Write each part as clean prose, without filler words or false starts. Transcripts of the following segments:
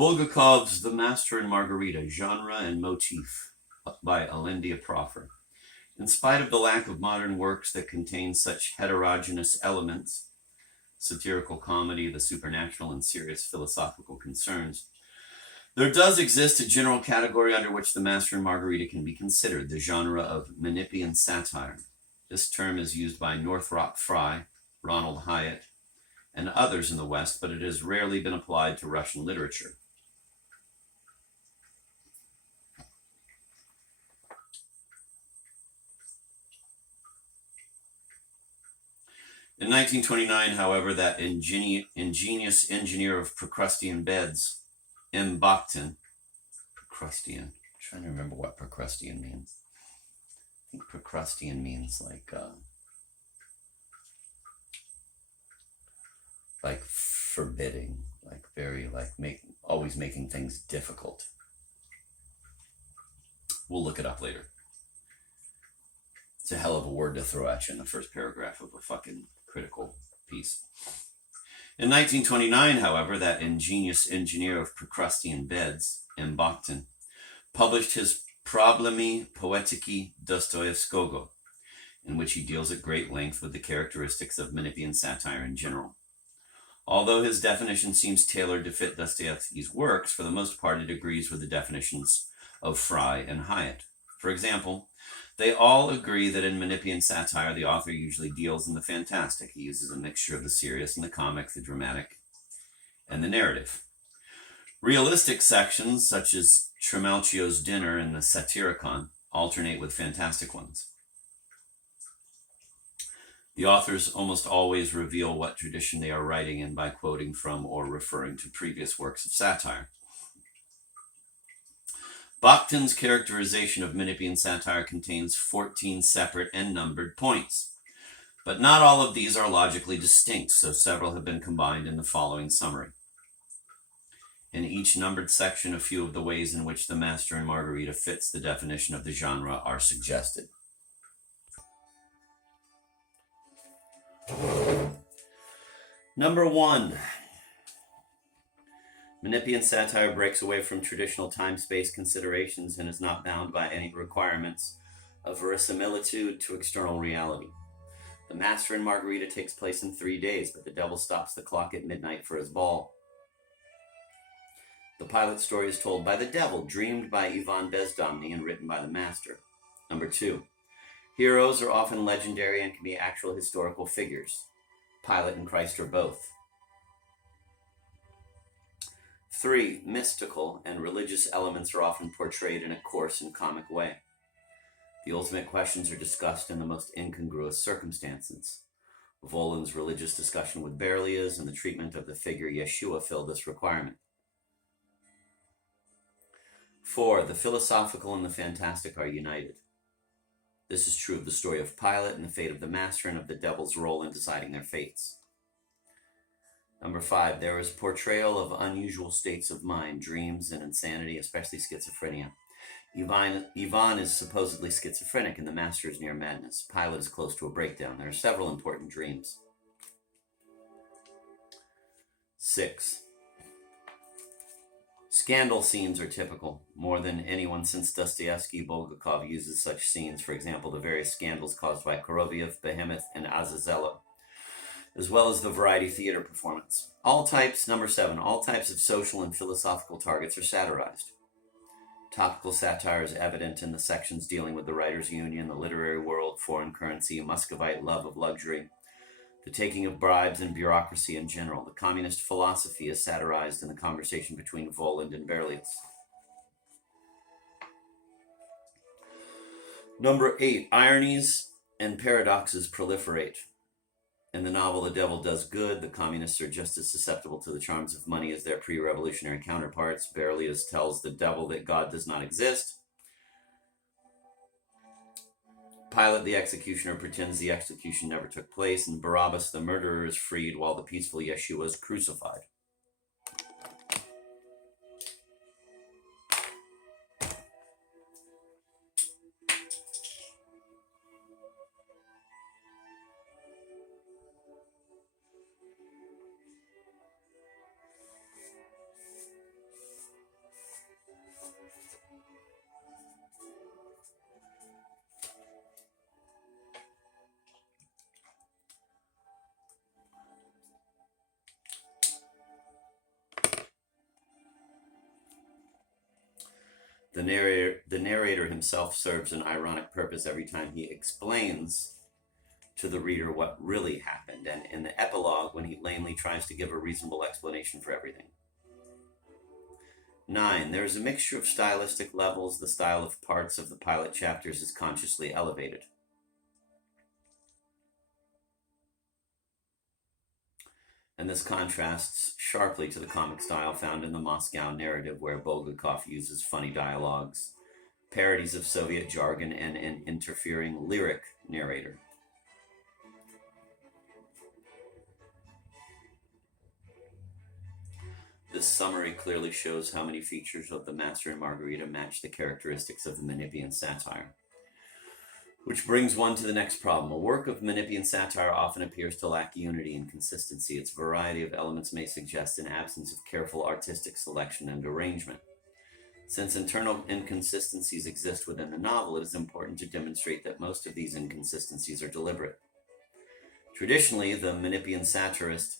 Bulgakov's The Master and Margarita, Genre and Motif, by Ellendea Proffer. In spite of the lack of modern works that contain such heterogeneous elements, satirical comedy, the supernatural, and serious philosophical concerns, there does exist a general category under which The Master and Margarita can be considered, the genre of Menippean satire. This term is used by Northrop Frye, Ronald Hyatt, and others in the West, but it has rarely been applied to Russian literature. In 1929, however, that ingenious engineer of Procrustean beds, M. Bakhtin, Procrustean, I'm trying to remember what Procrustean means. I think Procrustean means like forbidding, like very, always making things difficult. We'll look it up later. It's a hell of a word to throw at you in the first paragraph of a fucking critical piece. In 1929, however, that ingenious engineer of Procrustean beds, M. Bakhtin, published his Problemy Poetiki Dostoevskogo, in which he deals at great length with the characteristics of Menippean satire in general. Although his definition seems tailored to fit Dostoevsky's works, for the most part it agrees with the definitions of Frye and Hyatt. For example, they all agree that in Menippean satire, the author usually deals in the fantastic. He uses a mixture of the serious and the comic, the dramatic, and the narrative. Realistic sections, such as Trimalchio's Dinner and the Satyricon, alternate with fantastic ones. The authors almost always reveal what tradition they are writing in by quoting from or referring to previous works of satire. Bakhtin's characterization of Menippean satire contains 14 separate and numbered points, but not all of these are logically distinct, so several have been combined in the following summary. In each numbered section, a few of the ways in which The Master and Margarita fits the definition of the genre are suggested. Number 1. Menippean satire breaks away from traditional time-space considerations and is not bound by any requirements of verisimilitude to external reality. The Master and Margarita takes place in 3 days, but the devil stops the clock at midnight for his ball. The pilot story is told by the devil, dreamed by Ivan Bezdomny and written by the Master. Number 2. Heroes are often legendary and can be actual historical figures. Pilate and Christ are both. 3. Mystical and religious elements are often portrayed in a coarse and comic way. The ultimate questions are discussed in the most incongruous circumstances. Volan's religious discussion with Berlioz and the treatment of the figure Yeshua fill this requirement. 4. The philosophical and the fantastic are united. This is true of the story of Pilate and the fate of the Master and of the devil's role in deciding their fates. Number 5, there is portrayal of unusual states of mind, dreams, and insanity, especially schizophrenia. Ivan is supposedly schizophrenic and the Master is near madness. Pilate is close to a breakdown. There are several important dreams. 6. Scandal scenes are typical. More than anyone since Dostoevsky, Bulgakov uses such scenes, for example, the various scandals caused by Koroviev, Behemoth, and Azazello, as well as the variety theater performance. Number 7, all types of social and philosophical targets are satirized. Topical satire is evident in the sections dealing with the writers' union, the literary world, foreign currency, Muscovite love of luxury, the taking of bribes, and bureaucracy in general. The communist philosophy is satirized in the conversation between Voland and Berlioz. Number 8, ironies and paradoxes proliferate. In the novel The Devil Does Good, the communists are just as susceptible to the charms of money as their pre-revolutionary counterparts. Berlioz tells the devil that God does not exist. Pilate the executioner pretends the execution never took place, and Barabbas the murderer is freed while the peaceful Yeshua is crucified. The narrator himself serves an ironic purpose every time he explains to the reader what really happened, and in the epilogue when he lamely tries to give a reasonable explanation for everything. 9. There is a mixture of stylistic levels. The style of parts of the pilot chapters is consciously elevated. And this contrasts sharply to the comic style found in the Moscow narrative, where Bulgakov uses funny dialogues, parodies of Soviet jargon, and an interfering lyric narrator. This summary clearly shows how many features of the Master and Margarita match the characteristics of the Menippean satire. Which brings one to the next problem. A work of Menippean satire often appears to lack unity and consistency. Its variety of elements may suggest an absence of careful artistic selection and arrangement. Since internal inconsistencies exist within the novel, it is important to demonstrate that most of these inconsistencies are deliberate. Traditionally, the Menippean satirist,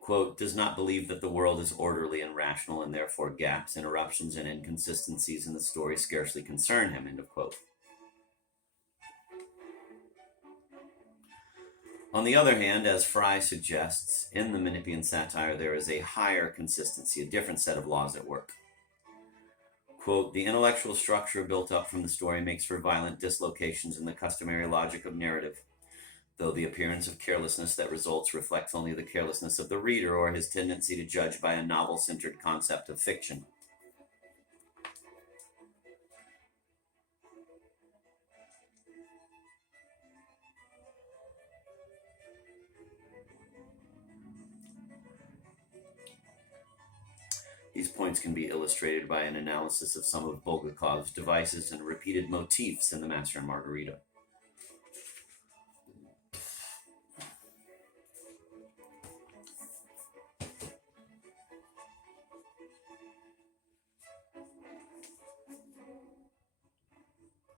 quote, does not believe that the world is orderly and rational, and therefore gaps, interruptions, and inconsistencies in the story scarcely concern him, end of quote. On the other hand, as Fry suggests, in the Menippean satire there is a higher consistency, a different set of laws at work. Quote, the intellectual structure built up from the story makes for violent dislocations in the customary logic of narrative, though the appearance of carelessness that results reflects only the carelessness of the reader or his tendency to judge by a novel-centered concept of fiction. These points can be illustrated by an analysis of some of Bulgakov's devices and repeated motifs in The Master and Margarita.